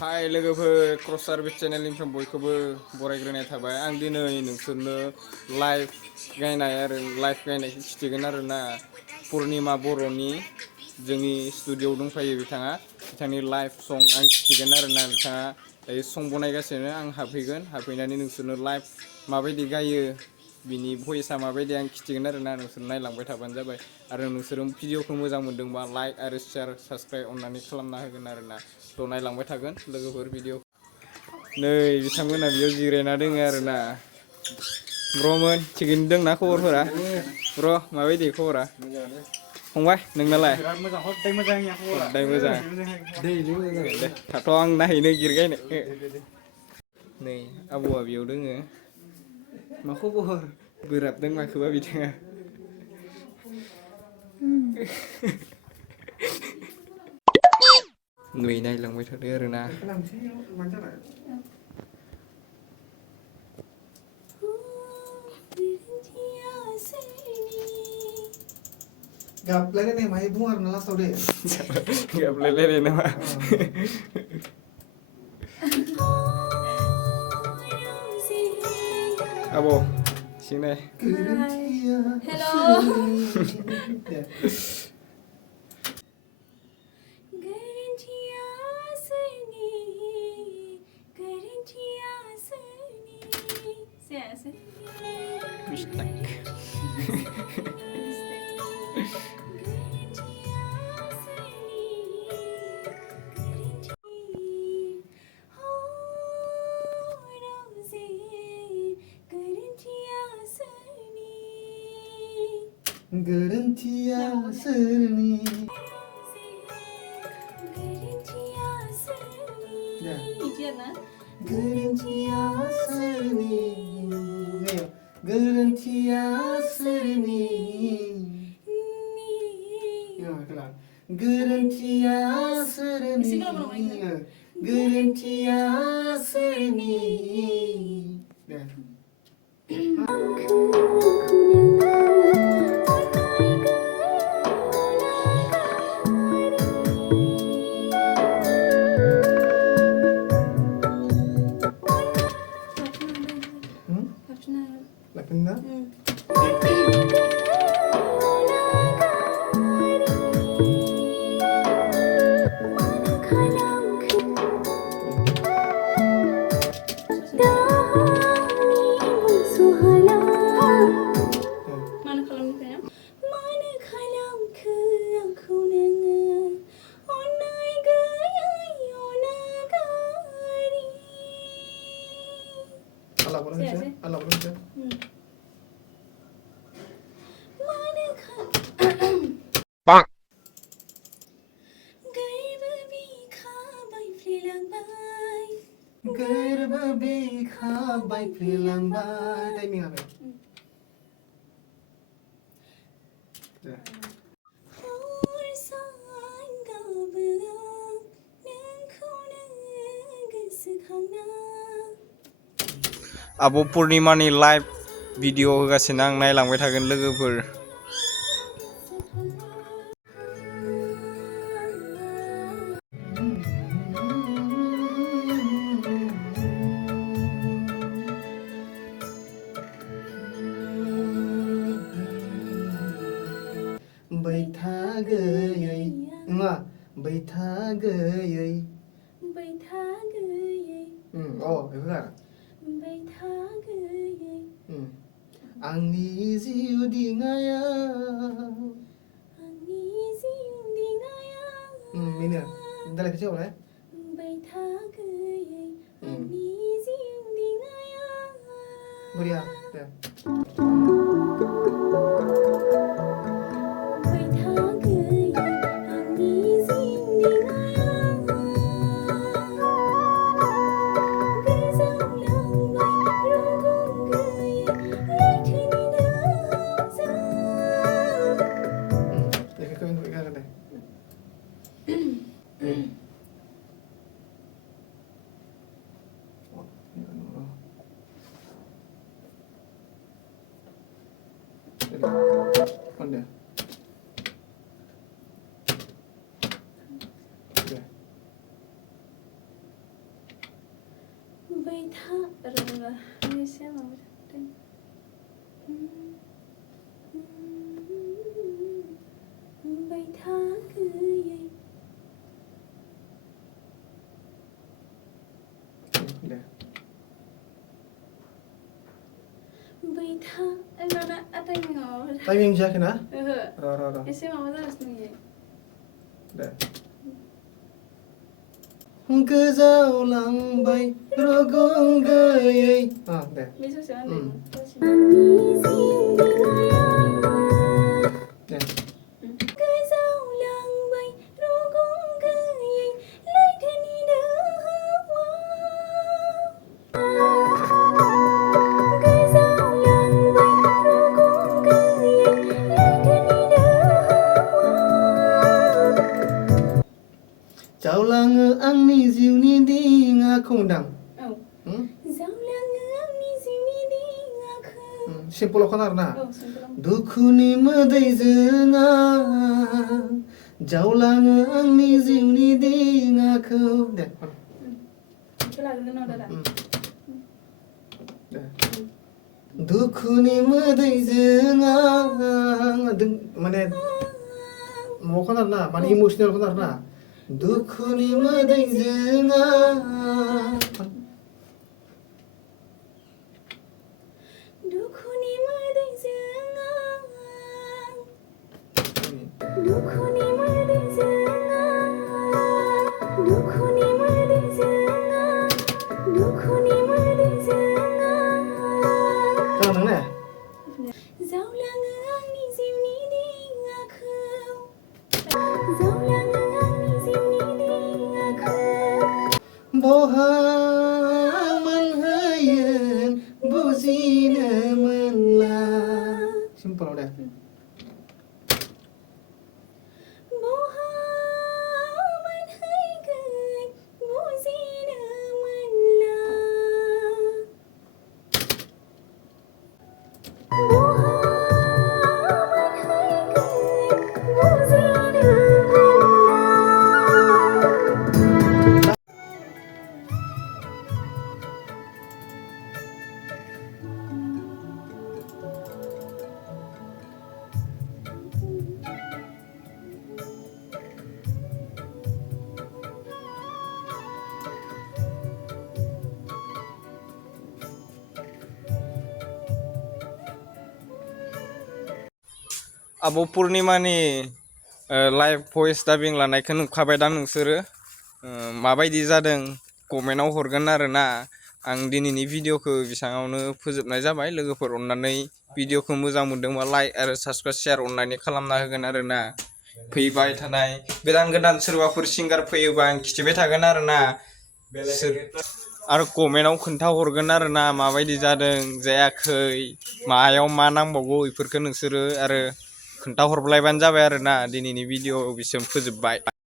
हाय लोगोफोर cross service चेनेलनिफ्राय बयखौबो बरायग्रोनाय थाबाय आं दिनै नोंसोरनो लाइभ गायनायखौ खिथिगोन आरोना पुर्निमा बर'नि जोंनि स्टुडिअ'आव दंफायो बिथांनि लाइभ सं आं खिथिगोन आरोना बिथाङा दायो सं बनायगासिनो आं हाबफैनानै नोंसोरनो लाइभ माबायदि गायो बिनि भइसआ माबायदि आं खिथिगोन आरोना नोंसोर नायलांबाय थाबानो जाबाय आरो नोंसोर भिडिअखौ मोजां मोनदोंबा लाइक आरो शेयार साबस्क्राइब अननानै खालामना होगोन आरोना थ' नायलांबाय थागोन लोगोफोर भिडिअ नै बिथांमोना बेयाव जिरायना दोङो आरोना ब्र'मोन थिगैनो दंना खबरफोरा ब्र' माबायदि खबरा फंबाय नोंनालाय हदाय मोजां दे थाथ' आं नायहैनो गिरगायनो नै आबौआ बेयाव दोङो मा खबर बोराबदों माखोबा बिथाङा नै नायलांबाय थादो आरोना गाबलायलायनाय माहाय बुं आरो ना लास्टाव दे गाबलायलायनाय नामा आब' सिंनाय हेलौ गोरोन्थिया सोरनि गोरोन्थिया सोरनि गोरोन्थिया सोरनि गोरोन्थिया सोरनि गोरोन्थिया सोरनि Lakinda? Gerba bika bay filamba timing apa? आब' पुर्निमानि लाइभ भिडिअ होगासिनो आं नायलांबाय थागोन लोगोफोर Baitagayai enggak baitagayai oh itu kan baitagayai Angni ziu di ngaya ini ya bentar lagi siapa ya baitagayai Angni ziu di ngaya Buria ya Onda. दे timing जायाखै ना र' एसे माबा जागासिनो दं दे गोजावलांबाय रुगुं गैयै दे बे ससेया होनदों दे जावलाङो आंनि जिउनि दिङाखौ होनदां सिम्पलाव खोना आरोना दुखुनि मोदैजों आं जावलाङो आंनि जिउनि दिङाखौ दे दुखुनि मोदैजों आं माने माबाखौ खोना आरोना माने इमसनेल खोना आरोना दुखुनि मोदैजों आं खोनादों ने बहा मोनहैयो बुजिनो मोनला सिम्पलाव दे आब' पुर्निमानि लाइभ भइस डाबिं लानायखौ नुखाबाय दा नोंसोरो माबायदि जादों कमेन्टआव हरगोन आरोना आं दिनैनि भिडिअखौ बेसाङावनो फोजोबनाय जाबाय लोगोफोर अननानै भिडिअखौ मोजां मोनदोंबा लाइक आरो साबस्क्राइब शेयार अननानै खालामना होगोन आरोना फैबाय थानाय गोदान सोरबाफोर सिंगार फैयोबा आं खिथिबाय थागोन आरोना आरो कमेन्टआव खोन्थाहरगोन आरोना माबायदि जादों जायाखै मायाव मा नांबावगौ बेफोरखौ नोंसोरो आरो खोन्थाहरलायबानो जाबाय आरोना दिनैनि भिडिअ बिसिम फोजोबबाय।